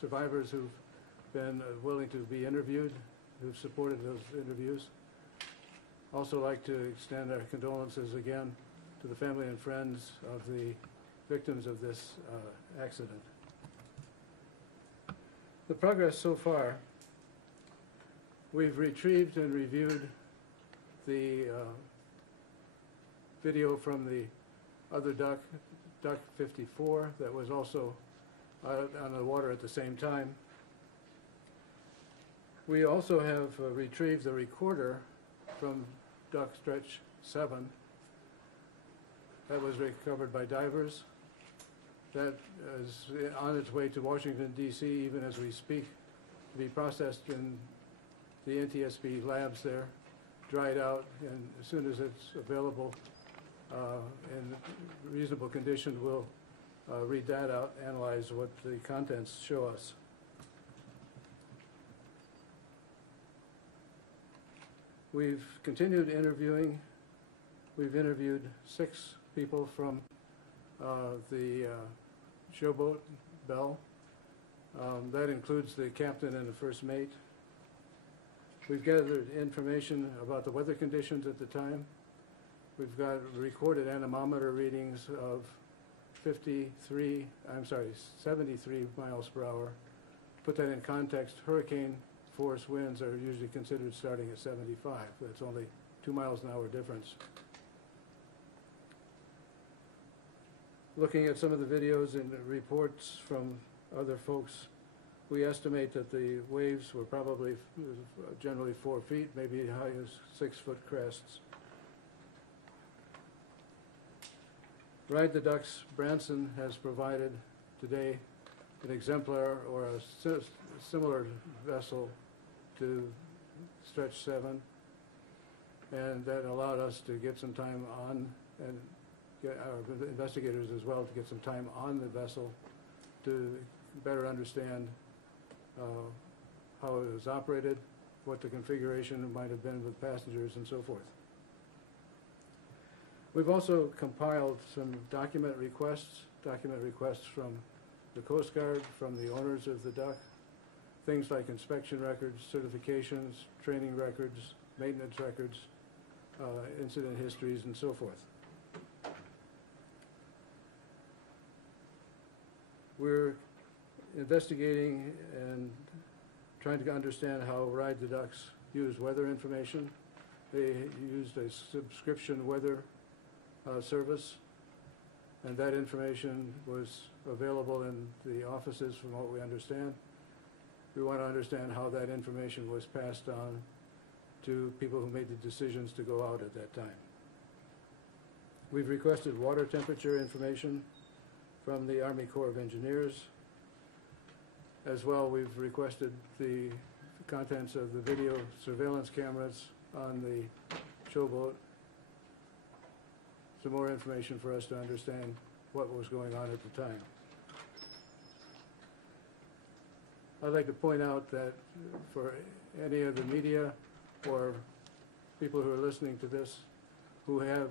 survivors who've been willing to be interviewed, who've supported those interviews. Also like to extend our condolences again to the family and friends of the victims of this accident. The progress so far, we've retrieved and reviewed the video from the other duck, Duck 54, that was also out on the water at the same time. We also have retrieved the recorder from Duck Stretch 7 that was recovered by divers. That is on its way to Washington, D.C. even as we speak, to be processed in the NTSB labs there, dried out, and as soon as it's available in reasonable condition, we'll read that out, analyze what the contents show us. We've continued interviewing. We've interviewed 6 people from the showboat Belle. That includes the captain and the first mate. We've gathered information about the weather conditions at the time. We've got recorded anemometer readings of 73 miles per hour. Put that in context, hurricane force winds are usually considered starting at 75. That's only 2 miles an hour difference. Looking at some of the videos and reports from other folks, we estimate that the waves were probably generally 4 feet, maybe as high as 6-foot crests. Ride the Ducks Branson has provided today an exemplar or a similar vessel to Stretch 7, and that allowed us to get some time on, and get our investigators as well, to get some time on the vessel to better understand how it was operated, what the configuration might have been with passengers, and so forth. We've also compiled some document requests from the Coast Guard, from the owners of the duck, things like inspection records, certifications, training records, maintenance records, incident histories, and so forth. We're investigating and trying to understand how Ride the Ducks use weather information. They used a subscription weather service, and that information was available in the offices from what we understand. We want to understand how that information was passed on to people who made the decisions to go out at that time. We've requested water temperature information from the Army Corps of Engineers. As well, we've requested the contents of the video surveillance cameras on the showboat. Some more information for us to understand what was going on at the time. I'd like to point out that for any of the media or people who are listening to this who have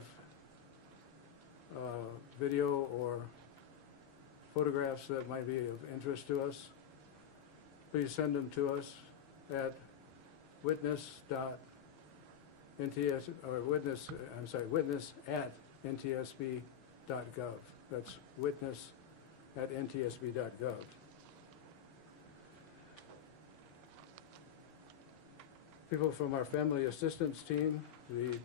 video or photographs that might be of interest to us, please send them to us at witness at ntsb.gov. That's witness at ntsb.gov. People from our family assistance team, the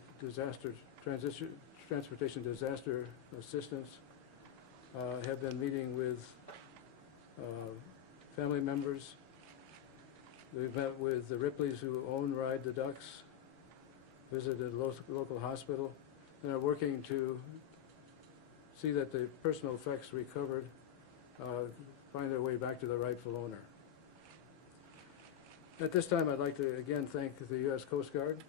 Transportation Disaster Assistance, have been meeting with family members. We've met with the Ripleys who own Ride the Ducks, visited local hospital, and are working to see that the personal effects recovered find their way back to the rightful owner. At this time, I'd like to again thank the U.S. Coast Guard,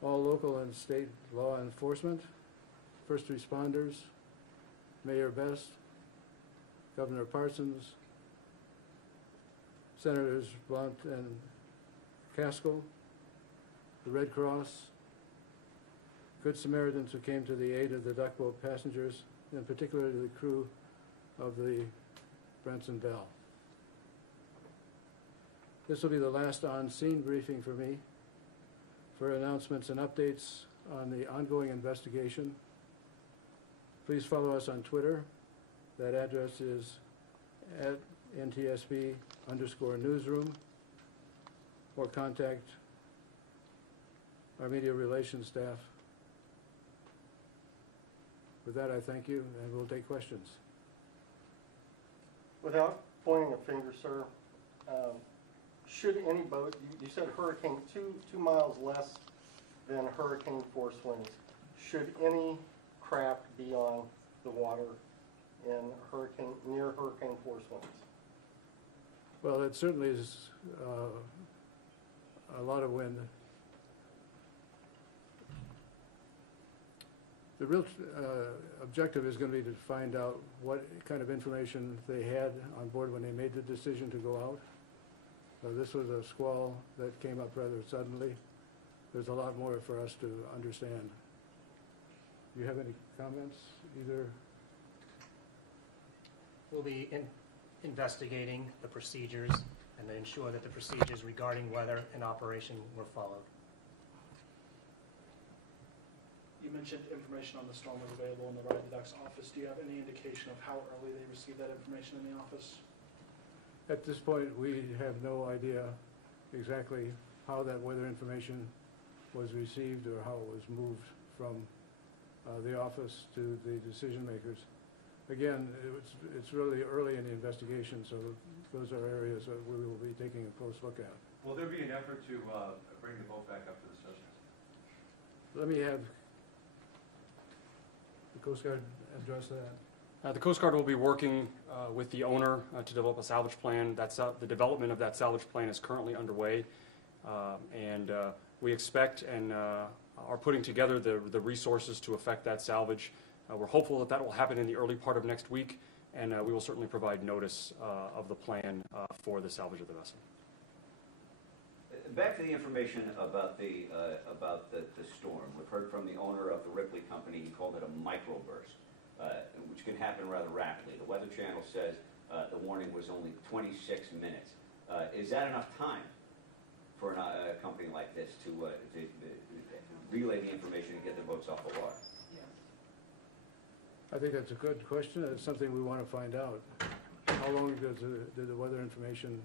all local and state law enforcement, first responders, Mayor Best, Governor Parsons, Senators Blunt and Caskell, the Red Cross, Good Samaritans who came to the aid of the duckboat passengers, and particularly the crew of the Branson Bell. This will be the last on-scene briefing for me. For announcements and updates on the ongoing investigation, please follow us on Twitter. That address is at NTSB_newsroom, or contact our media relations staff. With that, I thank you, and we'll take questions. Without pointing a finger, sir, should any boat, you said hurricane, 2 miles less than hurricane force winds, should any craft be on the water near hurricane force winds? Well, it certainly is a lot of wind. The real objective is going to be to find out what kind of information they had on board when they made the decision to go out. This was a squall that came up rather suddenly. There's a lot more for us to understand. Do you have any comments, either? We'll be investigating the procedures and to ensure that the procedures regarding weather and operation were followed. You mentioned information on the storm was available in the Ride the Ducks office. Do you have any indication of how early they received that information in the office? At this point, we have no idea exactly how that weather information was received or how it was moved from the office to the decision makers. Again, it's really early in the investigation, so those are areas that we will be taking a close look at. Will there be an effort to bring the boat back up to the surface? Let me have the Coast Guard address that. The Coast Guard will be working with the owner to develop a salvage plan. The development of that salvage plan is currently underway, and we expect and are putting together the resources to effect that salvage. We're hopeful that will happen in the early part of next week, and we will certainly provide notice of the plan for the salvage of the vessel. Back to the information about the storm. We've heard from the owner of the Ripley Company. He called it a microburst, which can happen rather rapidly. The Weather Channel says the warning was only 26 minutes. Is that enough time for a company like this to relay the information and get the boats off the water? I think that's a good question. It's something we want to find out. How long did the weather information,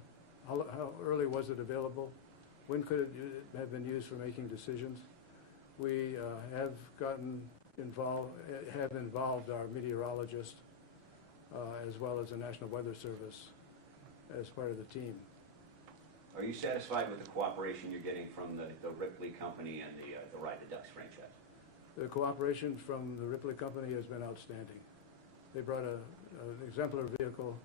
how early was it available? When could it have been used for making decisions? We have involved our meteorologist as well as the National Weather Service as part of the team. Are you satisfied with the cooperation you're getting from the Ripley Company and the Ride the Ducks franchise? The cooperation from the Ripley Company has been outstanding. They brought an exemplar vehicle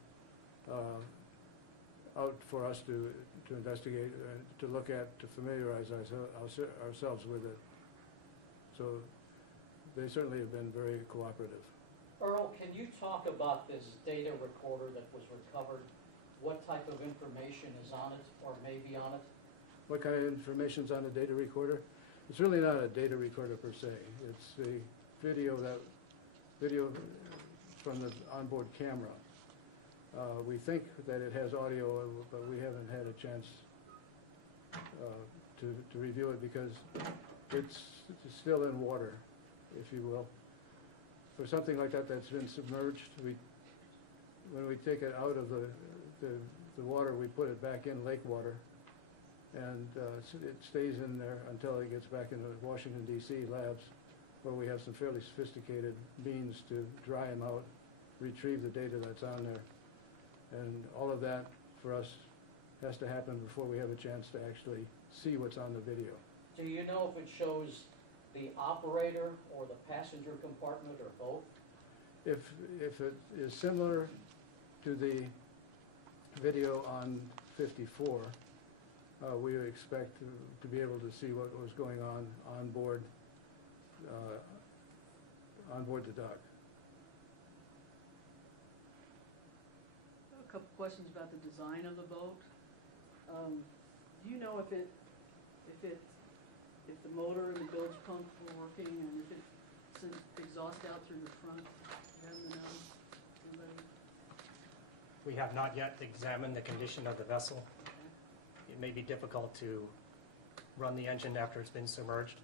out for us to investigate, to look at, to familiarize ourselves with it. So they certainly have been very cooperative. Earl, can you talk about this data recorder that was recovered? What type of information is on it or may be on it? What kind of information is on the data recorder? It's really not a data recorder per se. It's the video from the onboard camera. We think that it has audio, but we haven't had a chance to review it because it's still in water, if you will. For something like that that's been submerged, when we take it out of the water, we put it back in lake water, and it stays in there until it gets back into the Washington, D.C. labs, where we have some fairly sophisticated means to dry them out, retrieve the data that's on there. And all of that, for us, has to happen before we have a chance to actually see what's on the video. Do you know if it shows the operator or the passenger compartment or both? If it is similar to the video on 54, we would expect to be able to see what was going on board the dock. A couple questions about the design of the boat. Do you know if the motor and the bilge pump were working, and if it sent exhaust out through the front? Do you happen to know? Anybody? We have not yet examined the condition of the vessel. It may be difficult to run the engine after it's been submerged,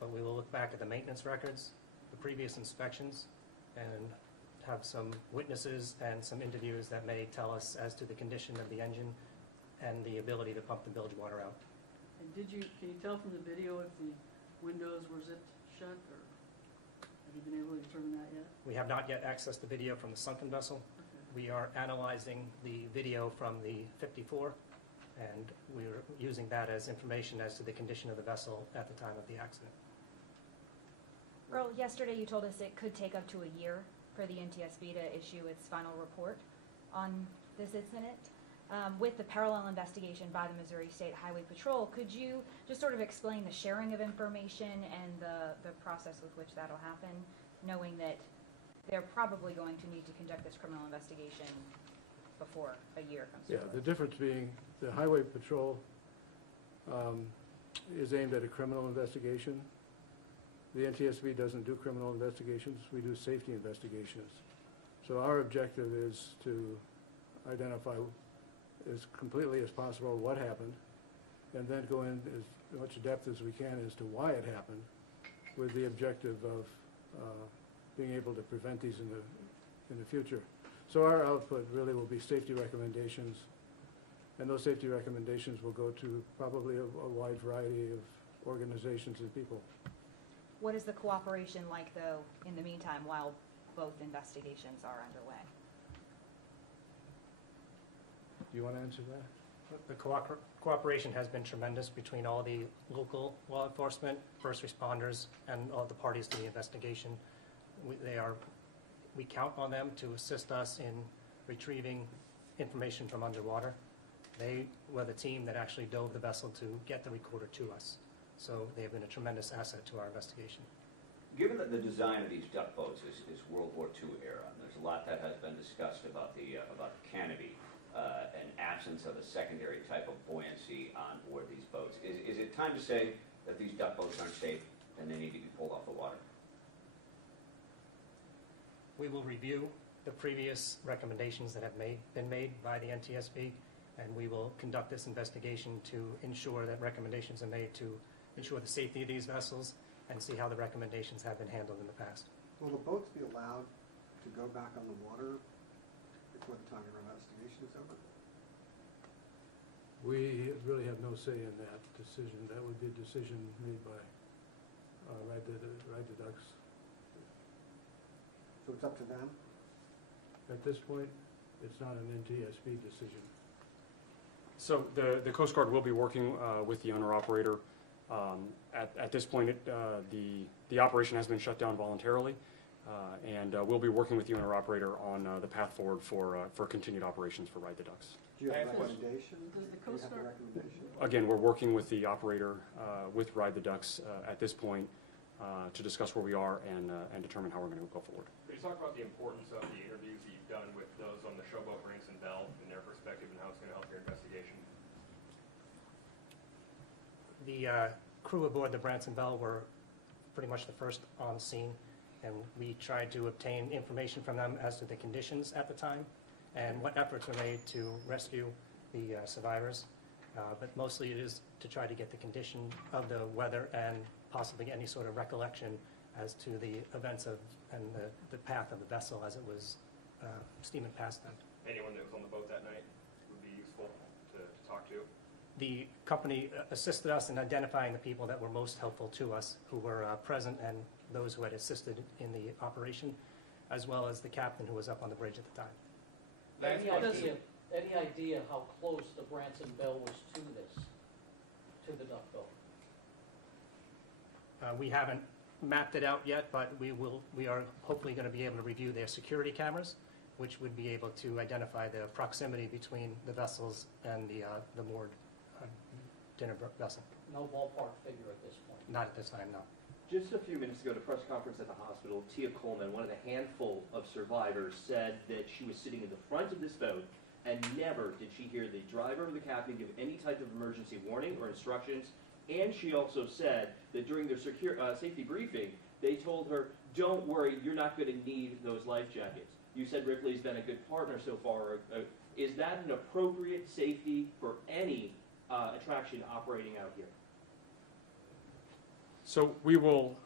but we will look back at the maintenance records, the previous inspections, and have some witnesses and some interviews that may tell us as to the condition of the engine and the ability to pump the bilge water out. And can you tell from the video if the windows were zipped shut, or have you been able to determine that yet? We have not yet accessed the video from the sunken vessel. Okay. We are analyzing the video from the 54, and we're using that as information as to the condition of the vessel at the time of the accident. Earl, yesterday you told us it could take up to a year for the NTSB to issue its final report on this incident. With the parallel investigation by the Missouri State Highway Patrol, could you just sort of explain the sharing of information and the process with which that'll happen, knowing that they're probably going to need to conduct this criminal investigation before a year comes Yeah, forward? the difference being the Highway Patrol is aimed at a criminal investigation. The NTSB doesn't do criminal investigations, we do safety investigations. So our objective is to identify as completely as possible what happened, and then go in as much depth as we can as to why it happened, with the objective of being able to prevent these in the future. So our output really will be safety recommendations, and those safety recommendations will go to probably a wide variety of organizations and people. What is the cooperation like, though, in the meantime, while both investigations are underway? Do you want to answer that? The cooperation has been tremendous between all the local law enforcement, first responders, and all the parties to the investigation. We count on them to assist us in retrieving information from underwater. They were the team that actually dove the vessel to get the recorder to us. So they have been a tremendous asset to our investigation. Given that the design of these duck boats is World War II era, and there's a lot that has been discussed about the canopy and absence of a secondary type of buoyancy on board these boats, is it time to say that these duck boats aren't safe and they need to be pulled off the water? We will review the previous recommendations that have been made by the NTSB, and we will conduct this investigation to ensure that recommendations are made to ensure the safety of these vessels and see how the recommendations have been handled in the past. Will the boats be allowed to go back on the water before the time your investigation is over? We really have no say in that decision. That would be a decision made by Ride the Ducks. So it's up to them? At this point, it's not an NTSB decision. So the Coast Guard will be working with the owner-operator. At this point, the operation has been shut down voluntarily, and we'll be working with the owner-operator on the path forward for continued operations for Ride the Ducks. Do you have a Does- recommendation? does the Do you Coast have a Guard- recommendation? Again, we're working with the operator, with Ride the Ducks at this point, to discuss where we are and determine how we're going to go forward. Could you talk about the importance of the interviews that you've done with those on the showboat Branson Bell and their perspective and how it's going to help your investigation? The crew aboard the Branson Bell were pretty much the first on scene, and we tried to obtain information from them as to the conditions at the time and what efforts were made to rescue the survivors. But mostly it is to try to get the condition of the weather and possibly any sort of recollection as to the events and the path of the vessel as it was steaming past them. Anyone that was on the boat that night would be useful to talk to? The company assisted us in identifying the people that were most helpful to us, who were present, and those who had assisted in the operation, as well as the captain who was up on the bridge at the time. Any idea how close the Branson Bell was to the duck boat? We haven't mapped it out yet, but we are hopefully going to be able to review their security cameras, which would be able to identify the proximity between the vessels and the moored dinner vessel. No ballpark figure at this point. Not at this time, no. Just a few minutes ago at a press conference at the hospital, Tia Coleman, one of the handful of survivors, said that she was sitting in the front of this boat and never did she hear the driver or the captain give any type of emergency warning or instructions. And she also said that during their safety briefing, they told her, "Don't worry, you're not going to need those life jackets." You said Ripley's been a good partner so far, Is that an appropriate safety for any attraction operating out here? So we will,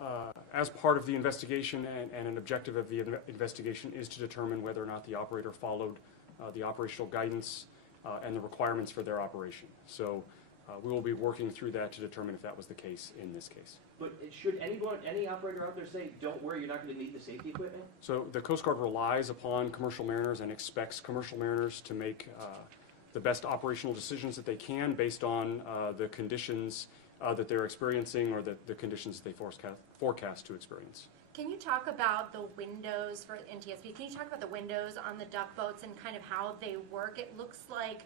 as part of the investigation, and an objective of the investigation is to determine whether or not the operator followed the operational guidance and the requirements for their operation. So we will be working through that to determine if that was the case in this case. But should any operator out there say, don't worry, you're not going to need the safety equipment? So the Coast Guard relies upon commercial mariners and expects commercial mariners to make the best operational decisions that they can based on the conditions that they're experiencing or the conditions they forecast to experience. Can you talk about the windows for NTSB? Can you talk about the windows on the duck boats and kind of how they work? It looks like,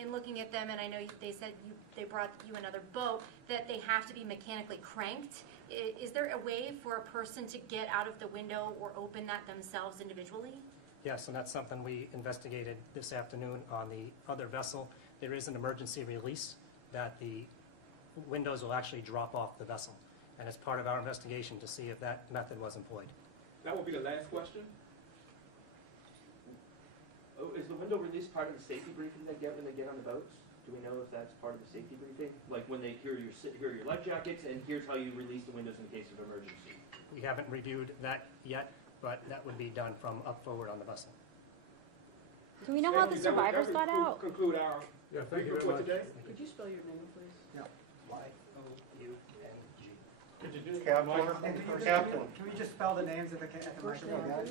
in looking at them, and I know they said they brought you another boat, that they have to be mechanically cranked. Is there a way for a person to get out of the window or open that themselves individually? Yes, and that's something we investigated this afternoon on the other vessel. There is an emergency release that the windows will actually drop off the vessel. And it's part of our investigation to see if that method was employed. That will be the last question. Oh, is the window release part of the safety briefing they get when they get on the boats? Do we know if that's part of the safety briefing? Like when they here are your life jackets, and here's how you release the windows in case of emergency. We haven't reviewed that yet, but that would be done from up forward on the vessel. Do we know how the survivors got out? Conclude our Yeah, thank you very report much. today. Could you spell your name, please? Y-O-U-N-G. Could you do Captain, Can we just spell the names at the microphone, guys?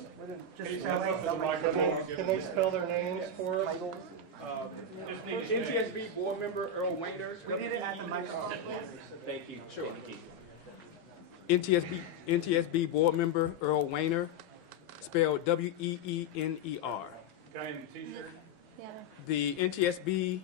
Can you Just step spell up to the it. microphone? can they spell their names for us? NTSB board member Earl Wainer. We need it at the microphone. Thank you. Sure. NTSB board member Earl Wainer, spelled W-E-E-N-E-R. Guy in the t-shirt. Yeah. The NTSB